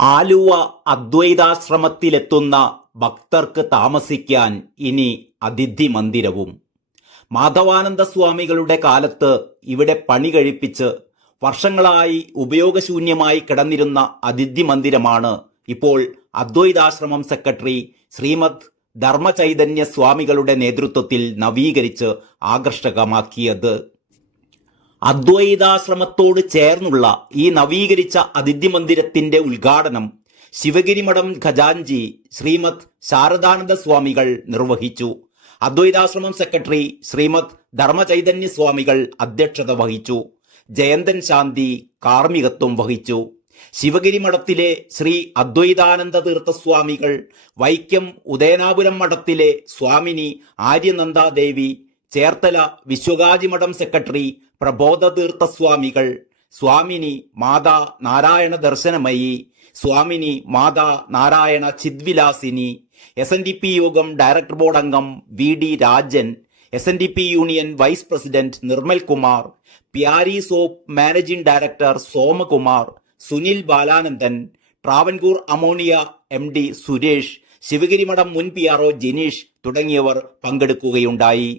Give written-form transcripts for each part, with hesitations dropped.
ആലുവ അദ്വൈതാശ്രമത്തിലെത്തുന്ന ഭക്തർക്ക് താമസിക്കാൻ ഇനി അതിഥി മന്ദിരവും. മാധവാനന്ദ സ്വാമികളുടെ കാലത്ത് ഇവിടെ പണി കഴിപ്പിച്ച് വർഷങ്ങളായി ഉപയോഗശൂന്യമായി കിടന്നിരുന്ന അതിഥി മന്ദിരമാണ് ഇപ്പോൾ അദ്വൈതാശ്രമം സെക്രട്ടറി ശ്രീമദ് ധർമ്മചൈതന്യ സ്വാമികളുടെ നേതൃത്വത്തിൽ നവീകരിച്ച് ആകർഷകമാക്കിയത്. അദ്വൈതാശ്രമത്തോട് ചേർന്നുള്ള ഈ നവീകരിച്ച അതിഥി മന്ദിരത്തിന്റെ ഉദ്ഘാടനം ശിവഗിരി മഠം ഖജാൻജി ശ്രീമദ് ശാരദാനന്ദ സ്വാമികൾ നിർവഹിച്ചു. അദ്വൈതാശ്രമം സെക്രട്ടറി ശ്രീമദ് ധർമ്മചൈതന്യ സ്വാമികൾ അധ്യക്ഷത വഹിച്ചു. ജയന്തൻ ശാന്തി കാർമ്മികത്വം വഹിച്ചു. ശിവഗിരി മഠത്തിലെ ശ്രീ അദ്വൈതാനന്ദ തീർത്ഥസ്വാമികൾ, വൈക്കം ഉദയനാപുരം മഠത്തിലെ സ്വാമിനി ആര്യനന്ദാദേവി, ചേർത്തല വിശ്വകാജി മഠം സെക്രട്ടറി പ്രബോധതീർത്ഥസ്വാമികൾ, Swamini Mata Narayana Darshanamayi, Swamini Mata Narayana Chidvilasini, SNDP Yogam director board അംഗം VD Rajan, SNDP union vice president Nirmal Kumar, Pyari soap managing director Somakumar, Sunil Balanandan, Travancore ammonia MD Suresh, Sivagiri മഠം മുൻ PRO ജിനീഷ് തുടങ്ങിയവർ പങ്കെടുക്കുകയുണ്ടായി.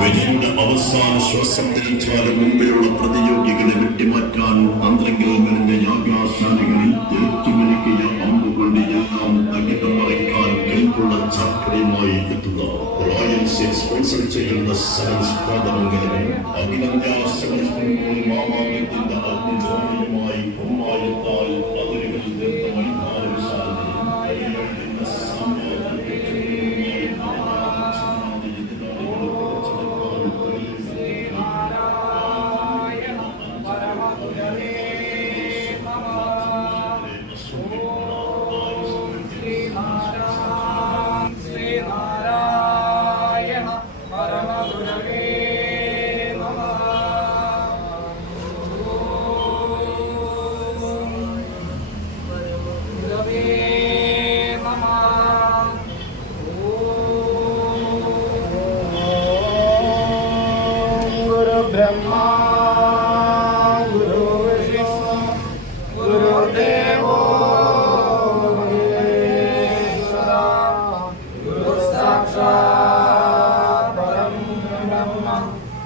വെടിയുടെ അവസാന ശ്വാസം തിരിച്ചാലും മുമ്പിലുള്ള പ്രതിയോഗികളെ വെട്ടിമാറ്റാൻ തന്ത്രങ്ങൾ മെനഞ്ഞ യാഗാശാലികളിൽ ജയിച്ചുമിരിക്കിയ അമ്പുകളുടെ എല്ലാം തകിടം മറയ്ക്കാൻ കെൽപ്പുള്ള ചാക്രയുമായി എത്തുന്ന റോയൽ സ്പോൺസർ ചെയ്യുന്ന സഹസ്പാദമംഗലവും അഖിലന്ത്യാശ്രമം മാമാങ്കത്തിന്റെ അഗ്നിധോമയുമായി ഒമ്മായത്താൽ അതിരുകൾ തീർത്ത ब्रह्मा गुरु विष्णु गुरुदेवो महेश्वरा गुरु साक्षात् परं ब्रह्म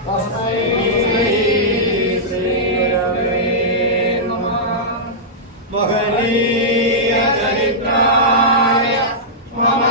तस्मै श्री गुरवे नमः। महनीय चरित्राय मम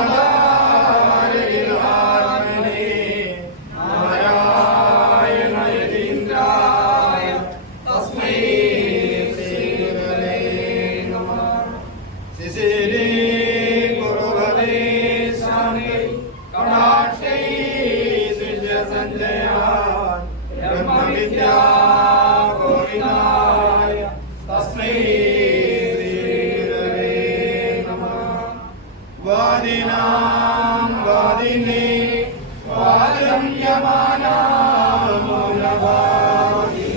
वादिनां वादिने वादं यमानां मौनवादि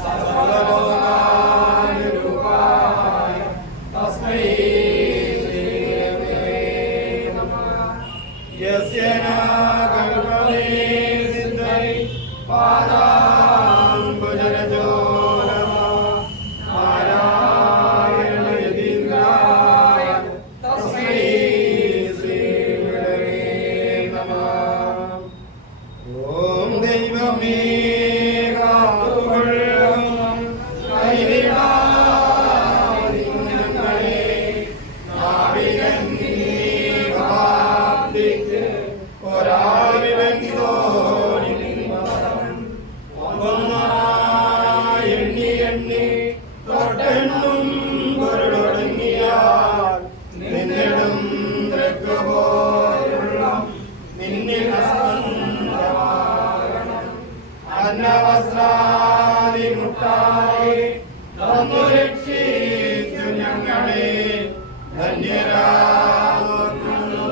सकललोकानुरूपाय तस्मै ധന്യരാകുന്നു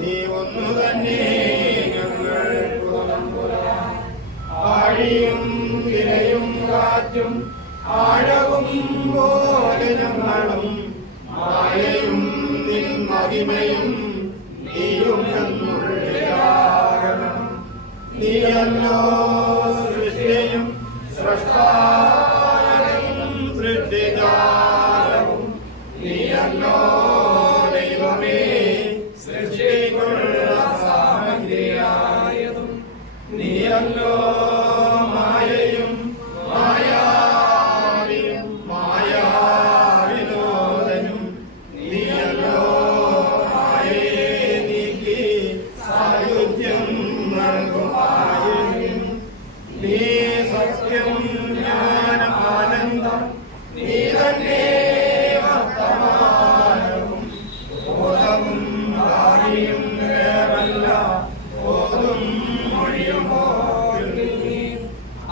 നീ ഒന്നു തന്നെ ഞങ്ങൾക്കു തമ്പുരാൻ. ആഴിയും തിരയും കാറ്റും ആഴവും പോലെ ഞങ്ങളും മായയും നിൻ മഹിമയും നീയും എന്നുള്ളിലാകണം. നീയല്ലോ സൃഷ്ടിയും സ്രഷ്ടാവും സൃഷ്ടിജാലവും നീയല്ലോ ദൈവമേ സൃഷ്ടിക്കുള്ള സാമഗ്രിയായതും നീയല്ലോ മായയും മായാവിയും മായാവിനോദനും നീയല്ലോ മായയെ നീക്കി സായുജ്യം നൽകും ആയും നീ സത്യം ജ്ഞാനം ആനന്ദം നീ തന്നെ വർത്തമാനവും ബോധവും ഭാവിയും വേറല്ല ബോധം മൊഴിയുമോ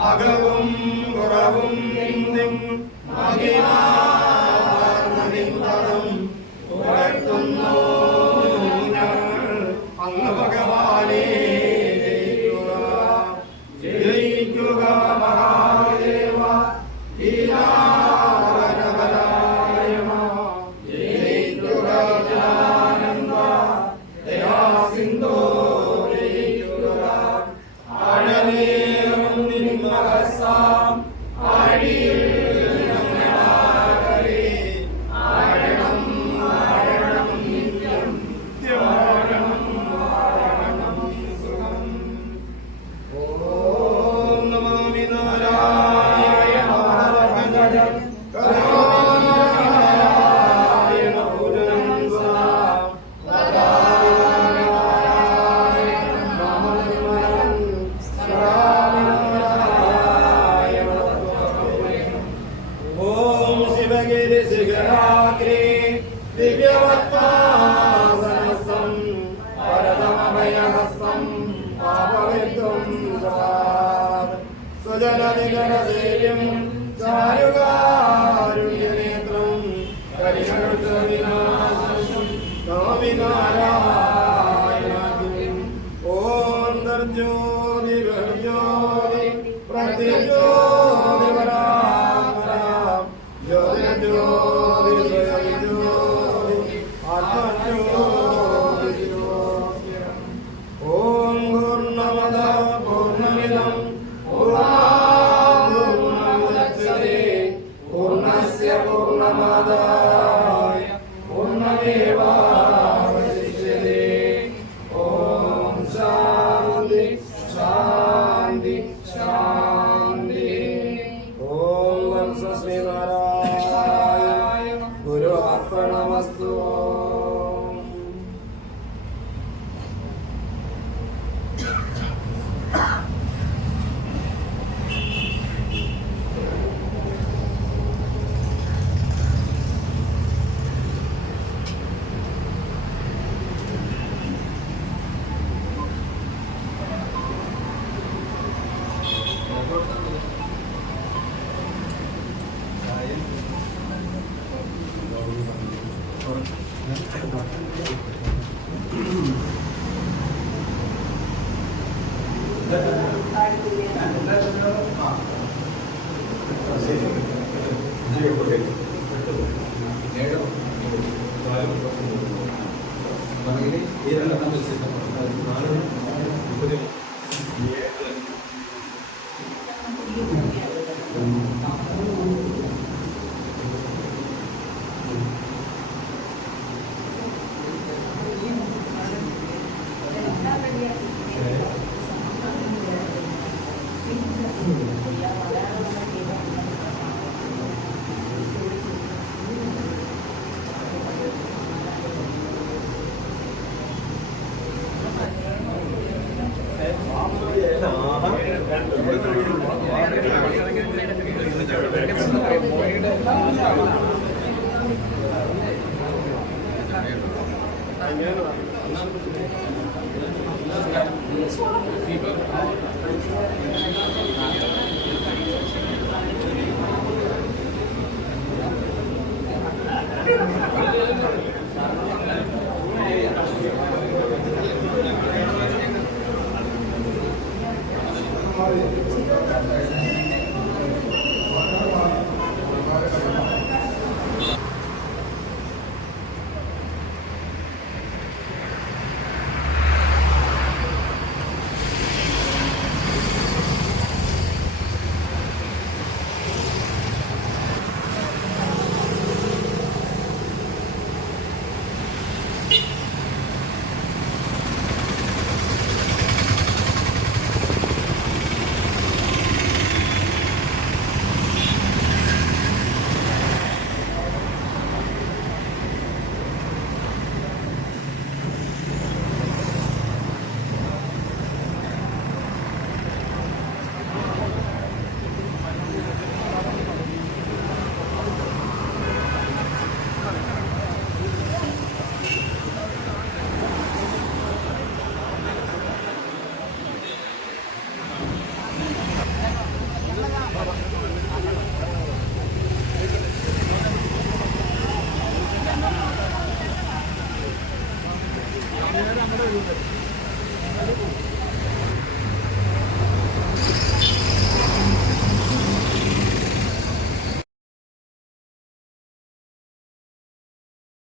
അകവും കുറവും നിന്നും മഹിമാർന്നതിന്തറും ഉയർത്തുന്നു ഞങ്ങൾ അങ്ങ് ഭഗവാനേ ജയിക്കുക ജയിക്കുക മഹാദേവ ഈനാവനബലായമ ജയിക്കുക ജനാനന്ദ ദയാസിന്ധോ ജയിക്കുക ആഴമേറും നിന്മഹസാം ആഴിയിൽ ഞങ്ങളാകരെ ആഴണം ആഴണം നിത്യം ത്യാഴണം ആഴണം സുഖം. ഓം നമാമി നാരായണ ഭഗവതി കരുണാനാരായണ ഭൂജനം സദാ ഓം ശിവഗിരി ശിഖരാഗ്രേ ദിവ്യവത്മാസനസം വരദമഭയഹസ്തം പാപവിദ്വം സ്വജനനികരസേവ്യം ചാരുകാരുണ്യനേത്രം കരിഹൃദവിനാശം നമാമി നാരായണാഖിലം. ഓം നിർജ്യോതി ബഹുജ്യോതി പ്രത്യജ്യോതി പരാപരാം ജ്യോതിർജ്യോതി സ്വയംജ്യോതി ആത്മജ്യോതി ജ്യോതിരം. ഓം പൂർണ്ണമദ പൂർണ്ണമിദം പൂർണ്ണാത് പൂർണ്ണമുദച്യതേ പൂർണ്ണസ്യ പൂർണ്ണമാദായ പൂർണ്ണമേവാവശിഷ്യതേ. ഓം ശാന്തി ശാന്തി ശാന്തി. ഓം വംശ ശ്രീനാരായണ ഗുരു അർപ്പണമസ്തു.